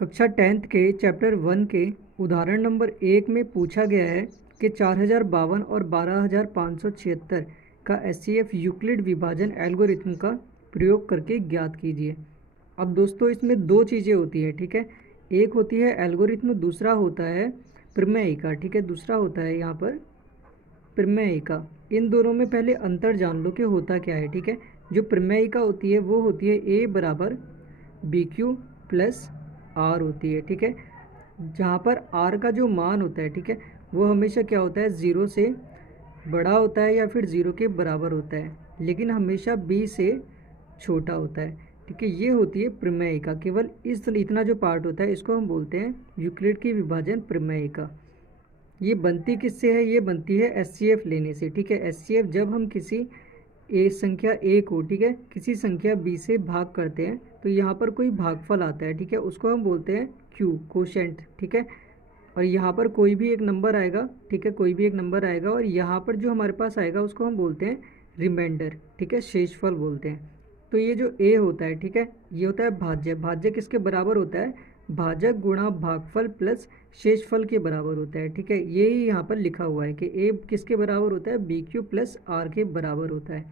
कक्षा 10th के chapter 1 के उदाहरण नंबर 1 में पूछा गया है कि 4052 और 12576 का एचसीएफ यूक्लिड विभाजन एल्गोरिथम का प्रयोग करके ज्ञात कीजिए। अब दोस्तों इसमें दो चीज़ें होती है, ठीक है। एक होती है एल्गोरिथम, दूसरा होता है प्रमेयिका, ठीक है। दूसरा होता है यहाँ पर प्रमेयिका। इन दोनों में पहले अंतर जान लो कि होता क्या है, ठीक है। जो प्रमेयिका होती है वो होती है ए बराबर बी क्यू प्लस आर होती है, ठीक है। जहाँ पर आर का जो मान होता है, ठीक है, वो हमेशा क्या होता है, ज़ीरो से बड़ा होता है या फिर ज़ीरो के बराबर होता है, लेकिन हमेशा बी से छोटा होता है, ठीक है। ये होती है प्रमेयिका। केवल इतना जो पार्ट होता है इसको हम बोलते हैं यूक्लिड की विभाजन प्रमेयिका। ये बनती किससे है? ये बनती है एचसीएफ लेने से, ठीक है। एचसीएफ जब हम किसी संख्या ए को, ठीक है, किसी संख्या बी से भाग करते हैं तो यहाँ पर कोई भागफल आता है, ठीक है, उसको हम बोलते हैं क्यू, कोशेंट, ठीक है। और यहाँ पर कोई भी एक नंबर आएगा, ठीक है, कोई भी एक नंबर आएगा और यहाँ पर जो हमारे पास आएगा उसको हम बोलते हैं रिमाइंडर, ठीक है, शेषफल बोलते हैं। तो ये जो ए होता है, ठीक है, ये होता है भाज्य। भाज्य किसके बराबर होता है? भाजक गुणा भागफल प्लस शेषफल के बराबर होता है, ठीक है। यही यहाँ पर लिखा हुआ है कि ए किसके बराबर होता है? बी क्यू प्लस आर के बराबर होता है।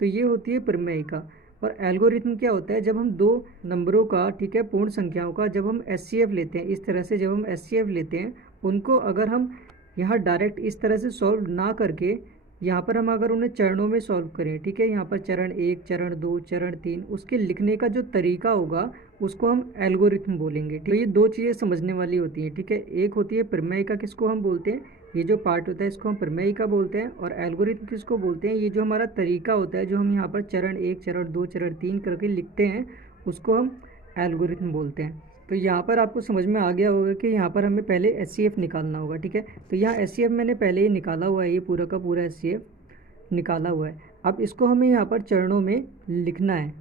तो ये होती है प्रमेयिका। और एल्गोरिथम क्या होता है? जब हम दो नंबरों का, ठीक है, पूर्ण संख्याओं का जब हम एचसीएफ लेते हैं, इस तरह से जब हम एचसीएफ लेते हैं, उनको अगर हम यहाँ डायरेक्ट इस तरह से सॉल्व ना करके यहाँ पर हम अगर उन्हें चरणों में सॉल्व करें, ठीक है, यहाँ पर चरण 1, चरण 2, चरण 3, उसके लिखने का जो तरीका होगा उसको हम एल्गोरिथम बोलेंगे। तो ये दो चीज़ें समझने वाली होती हैं, ठीक है। एक होती है प्रमेयिका, किसको हम बोलते हैं, ये जो पार्ट होता है इसको हम प्रमेयिका बोलते हैं। और एल्गोरिथम किसको बोलते हैं? ये जो हमारा तरीका होता है, जो हम यहाँ पर चरण 1, चरण 2, चरण 3 करके लिखते हैं, उसको हम एल्गोरिथम बोलते हैं। तो यहाँ पर आपको समझ में आ गया होगा कि यहाँ पर हमें पहले एचसीएफ निकालना होगा, ठीक है। तो यहाँ एचसीएफ मैंने पहले ही निकाला हुआ है, ये पूरा का पूरा एचसीएफ निकाला हुआ है। अब इसको हमें यहाँ पर चरणों में लिखना है।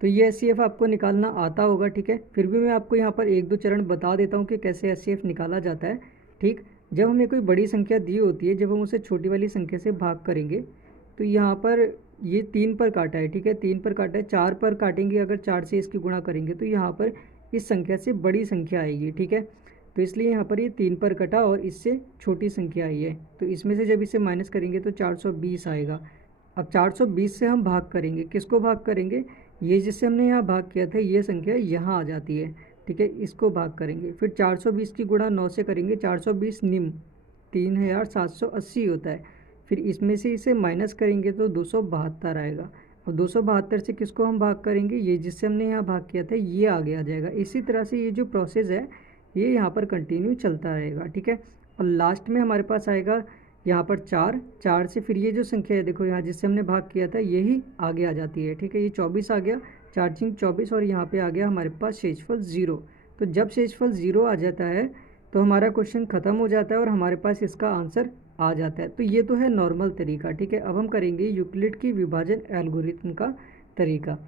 तो ये एचसीएफ आपको निकालना आता होगा, ठीक है। फिर भी मैं आपको यहाँ पर एक दो चरण बता देता हूँ कि कैसे एचसीएफ निकाला जाता है, ठीक। जब हमें कोई बड़ी संख्या दी होती है, जब हम उसे छोटी वाली संख्या से भाग करेंगे, तो यहाँ पर ये 3 पर काटा है, ठीक है, 3 पर काटा है, 4 पर काटेंगे, अगर 4 से इसकी गुणा करेंगे तो यहाँ पर इस संख्या से बड़ी संख्या आएगी, ठीक है। तो इसलिए यहाँ पर ये 3 पर कटा और इससे छोटी संख्या आई है, तो इसमें से जब इसे माइनस करेंगे तो 420 आएगा। अब 420 से हम भाग करेंगे, किसको भाग करेंगे? ये जिससे हमने यहाँ भाग किया था ये संख्या यहाँ आ जाती है, ठीक है, इसको भाग करेंगे। फिर 420 की गुणा 9 से करेंगे, 420 निम्न 3780 होता है। फिर इसमें से इसे माइनस करेंगे तो 272 आएगा। और 272 से किसको हम भाग करेंगे? ये जिससे हमने यहाँ भाग किया था ये आगे आ जाएगा। इसी तरह से ये जो प्रोसेस है ये यहाँ पर कंटिन्यू चलता रहेगा, ठीक है। और लास्ट में हमारे पास आएगा यहाँ पर 4 से फिर ये जो संख्या है, देखो यहाँ जिससे हमने भाग किया था यही आगे आ जाती है, ठीक है। ये 24 आ गया, 4 × 24 और यहाँ पे आ गया हमारे पास शेषफल 0। तो जब शेषफल 0 आ जाता है तो हमारा क्वेश्चन ख़त्म हो जाता है और हमारे पास इसका आंसर आ जाता है। तो ये तो है नॉर्मल तरीका, ठीक है। अब हम करेंगे यूक्लिड की विभाजन एल्गोरिथम का तरीका।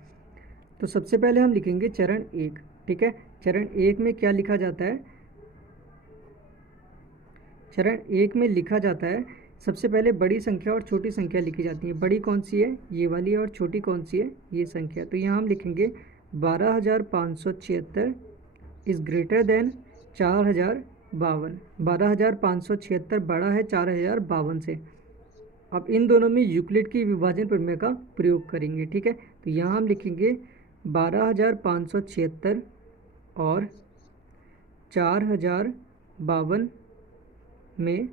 तो सबसे पहले हम लिखेंगे चरण 1, ठीक है। चरण 1 में क्या लिखा जाता है? चरण 1 में लिखा जाता है, सबसे पहले बड़ी संख्या और छोटी संख्या लिखी जाती है। बड़ी कौन सी है? ये वाली है। और छोटी कौन सी है? ये संख्या। तो यहाँ हम लिखेंगे 12576 इज़ ग्रेटर देन 4052। 12576 बड़ा है 4052 से। अब इन दोनों में यूक्लिड की विभाजन प्रमेय का प्रयोग करेंगे, ठीक है। तो यहाँ हम लिखेंगे 12576 और 4052 में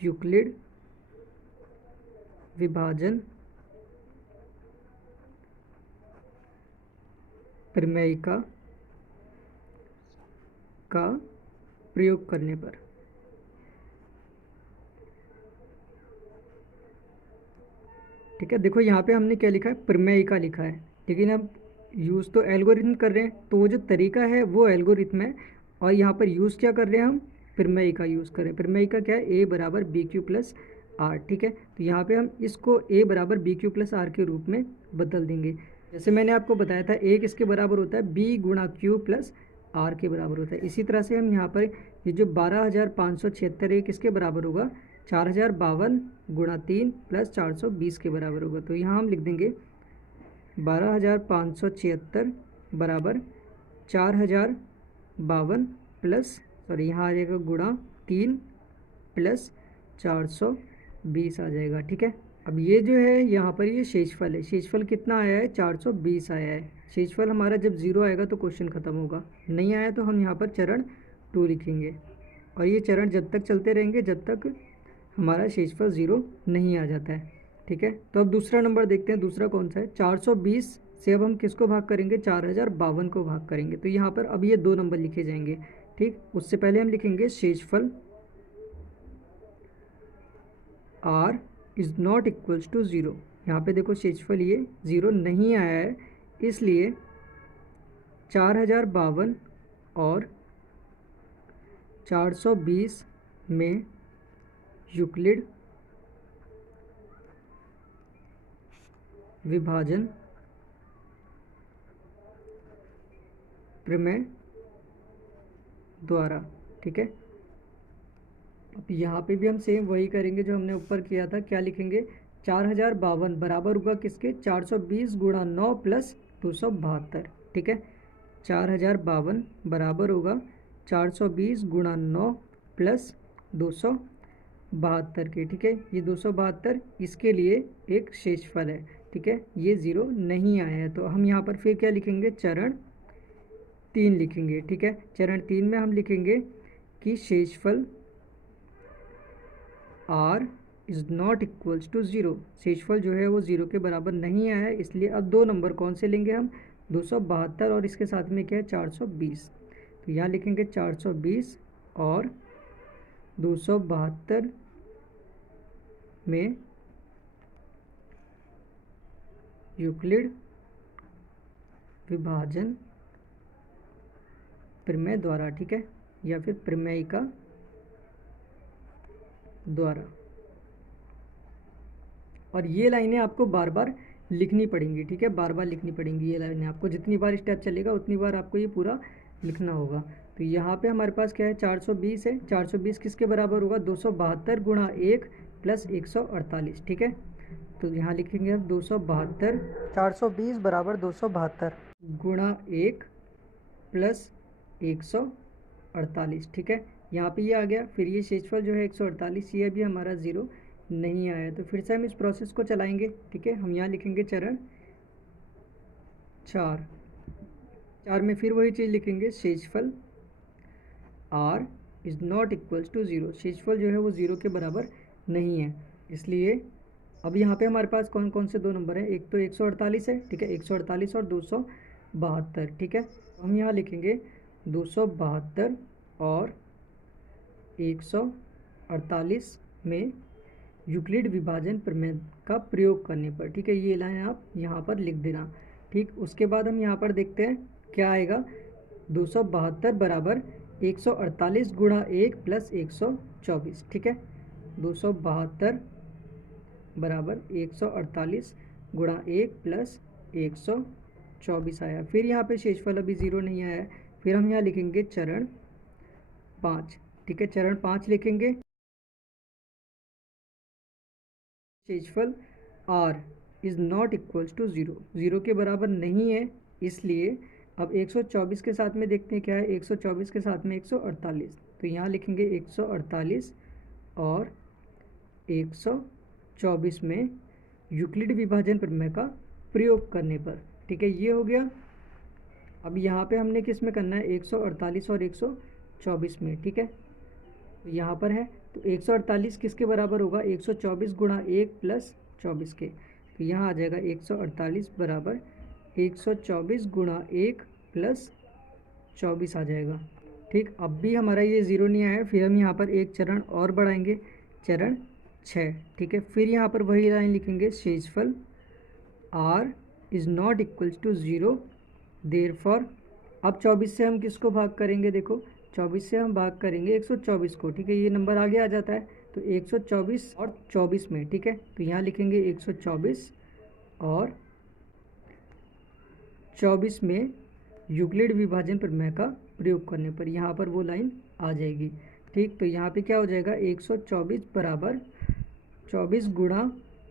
यूक्लिड विभाजन प्रमेयिका का प्रयोग करने पर, ठीक है। देखो यहाँ पे हमने क्या लिखा है? प्रमेयिका लिखा है, लेकिन अब यूज़ तो एल्गोरिथम कर रहे हैं, तो वो जो तरीका है वो एल्गोरिथम है। और यहाँ पर यूज़ क्या कर रहे हैं हम? प्रमेयिका यूज़ कर रहे हैं। प्रमेयिका क्या है? ए बराबर बी क्यू प्लस आर, ठीक है। तो यहाँ पे हम इसको ए बराबर बी क्यू प्लस आर के रूप में बदल देंगे। जैसे मैंने आपको बताया था ए किसके बराबर होता है? बी गुणा क्यू प्लस आर के बराबर होता है। इसी तरह से हम यहाँ पर ये जो 12576 है किसके बराबर होगा? 4052 गुणा 3 प्लस 420 के बराबर होगा। तो यहाँ हम लिख देंगे 12576 बराबर 4052 52 प्लस सॉरी यहाँ आ जाएगा गुणा 3 प्लस 420 आ जाएगा। ठीक है, अब ये जो है यहाँ पर ये शेषफल है, शेषफल कितना आया है 420 आया है। शेषफल हमारा जब 0 आएगा तो क्वेश्चन ख़त्म होगा, नहीं आया तो हम यहाँ पर चरण 2 लिखेंगे और ये चरण जब तक चलते रहेंगे जब तक हमारा शेषफल 0 नहीं आ जाता है। ठीक है, तो अब दूसरा नंबर देखते हैं, दूसरा कौन सा है। 420 से अब हम किसको भाग करेंगे, 4052 को भाग करेंगे। तो यहाँ पर अब ये 2 नंबर लिखे जाएंगे। ठीक, उससे पहले हम लिखेंगे शेषफल r is not equals to 0। यहाँ पे देखो शेषफल ये 0 नहीं आया है, इसलिए 4052 और 420 में यूक्लिड विभाजन प्रमेय द्वारा। ठीक है, अब यहाँ पे भी हम सेम वही करेंगे जो हमने ऊपर किया था। क्या लिखेंगे, 4052 बराबर होगा किसके, 420 गुणा 9 प्लस 272। ठीक है, 4052 बराबर होगा 420 गुणा 9 प्लस 272 के। ठीक है, ये 272 इसके लिए एक शेषफल है। ठीक है, ये 0 नहीं आया है, तो हम यहाँ पर फिर क्या लिखेंगे, चरण 3 लिखेंगे। ठीक है, चरण 3 में हम लिखेंगे कि शेषफल r is not equals to 0। शेषफल जो है वो 0 के बराबर नहीं आया है, इसलिए अब 2 नंबर कौन से लेंगे हम, 272 और इसके साथ में क्या है 420। तो यहाँ लिखेंगे 420 और 272 में यूक्लिड विभाजन प्रमेय द्वारा। ठीक है, या फिर प्रमेयिका द्वारा। और ये लाइनें आपको बार बार लिखनी पड़ेंगी। ठीक है, बार बार लिखनी पड़ेंगी ये लाइनें आपको, जितनी बार स्टेप चलेगा उतनी बार आपको ये पूरा लिखना होगा। तो यहाँ पे हमारे पास क्या है, 420 है। 420 किसके बराबर होगा, 272 गुणा 1 प्लस 148। ठीक है, तो यहाँ लिखेंगे अब 272, 420 बराबर 272 गुणा 1 प्लस 148। ठीक है, यहाँ पे ये आ गया। फिर ये शेषफल जो है 148, ये भी हमारा 0 नहीं आया, तो फिर से हम इस प्रोसेस को चलाएंगे। ठीक है, हम यहाँ लिखेंगे चरण 4 में फिर वही चीज़ लिखेंगे, शेषफल r is not equals to 0। शेषफल जो है वो 0 के बराबर नहीं है, इसलिए अब यहाँ पे हमारे पास कौन कौन से 2 नंबर हैं, एक तो 148 है। ठीक है, 148 और 272। ठीक है, तो हम यहाँ लिखेंगे 272 और 148 में यूक्लिड विभाजन प्रमेय का प्रयोग करने पर। ठीक है, ये लाइन आप यहाँ पर लिख देना। ठीक, उसके बाद हम यहाँ पर देखते हैं क्या आएगा, 272 बराबर 148 गुणा 1 प्लस 124। ठीक है, 272 बराबर 148 गुणा 1 प्लस 124 आया। फिर यहाँ पे शेषफल अभी 0 नहीं आया है, फिर हम यहाँ लिखेंगे चरण 5। ठीक है, चरण 5 लिखेंगे, शेषफल r is not equals to 0। 0 के बराबर नहीं है, इसलिए अब 124 के साथ में देखते हैं क्या है, 124 के साथ में 148। तो यहाँ लिखेंगे 148 और 124 में यूक्लिड विभाजन प्रमेय का प्रयोग करने पर। ठीक है, ये हो गया। अब यहाँ पे हमने किस में करना है, 148 और 124 में। ठीक है, तो यहाँ पर है, तो 148 किसके बराबर होगा, 124 गुणा 1 प्लस 24 के। तो यहाँ आ जाएगा 148 बराबर 124 गुणा 1 प्लस 24 आ जाएगा। ठीक, अब भी हमारा ये 0 नहीं आया, फिर हम यहाँ पर एक चरण और बढ़ाएंगे, चरण 6। ठीक है, फिर यहाँ पर वही लाइन लिखेंगे, शेषफल r is not equals to 0। Therefore अब 24 से हम किसको भाग करेंगे, देखो 24 से हम भाग करेंगे 124 को। ठीक है, ये नंबर आगे आ जाता है, तो 124 और 24 में। ठीक है, तो यहाँ लिखेंगे 124 और 24 में यूक्लिड विभाजन प्रमेय का प्रयोग करने पर यहाँ पर वो लाइन आ जाएगी। ठीक, तो यहाँ पे क्या हो जाएगा, 124 बराबर 24 गुणा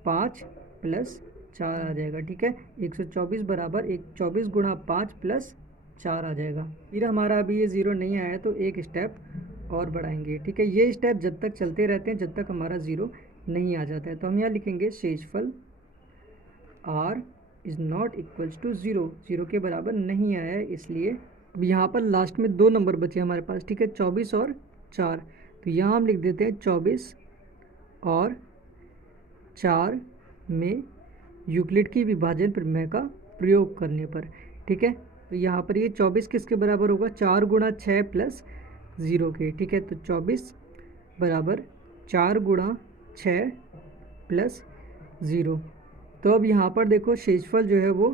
5 प्लस 4 आ जाएगा। ठीक है, 124 बराबर 24 गुणा 5 प्लस 4 आ जाएगा। फिर हमारा अभी ये 0 नहीं आया तो एक स्टेप और बढ़ाएंगे, ठीक है। ये स्टेप जब तक चलते रहते हैं जब तक हमारा 0 नहीं आ जाता है। तो हम यहाँ लिखेंगे शेषफल r is not equals to 0, 0 के बराबर नहीं आया है, इसलिए अब यहाँ पर लास्ट में 2 नंबर बचे हमारे पास, ठीक है, 24 और 4। तो यहाँ हम लिख देते हैं 24 और 4 में यूक्लिड की विभाजन प्रमेय का प्रयोग करने पर, ठीक है। तो यहाँ पर ये 24 किसके बराबर होगा, 4 गुणा 6 प्लस 0 के, ठीक है। तो 24 बराबर 4 गुणा 6 प्लस 0। तो अब यहाँ पर देखो शेषफल जो है वो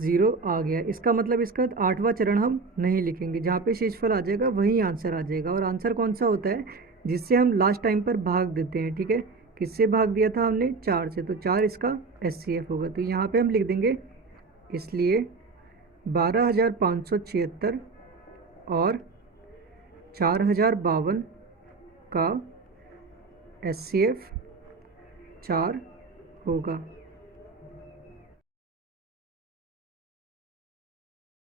0 आ गया। इसका मतलब इसका 8वां चरण हम नहीं लिखेंगे, जहाँ पे शेषफल आ जाएगा वहीं आंसर आ जाएगा। और आंसर कौन सा होता है, जिससे हम लास्ट टाइम पर भाग देते हैं, ठीक है। किससे भाग दिया था हमने, 4 से, तो 4 इसका SCF होगा। तो यहाँ पे हम लिख देंगे इसलिए 12,576 और 4,052 का SCF 4 होगा।